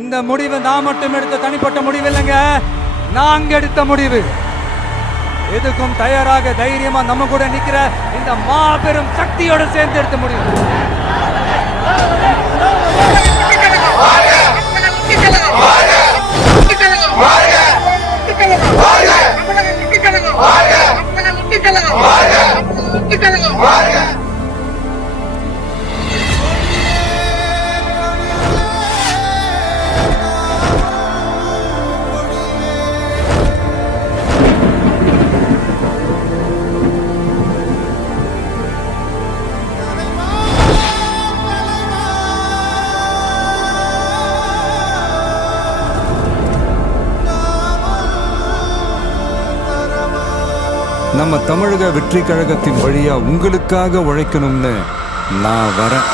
இந்த முடிவு நான் மட்டும் எடுத்த தனிப்பட்ட முடிவு இல்லைங்க, நாங்க எடுத்த முடிவு. எதுக்கும் தயாராக தைரியமா நம்ம கூட நிக்கிற இந்த மாபெரும் சக்தியோட சேர்ந்து எடுத்த முடிவு. நம்ம தமிழக வெற்றி கழகத்தின் வழியா உங்களுக்காக உழைக்கணும்னு நான் வரேன்.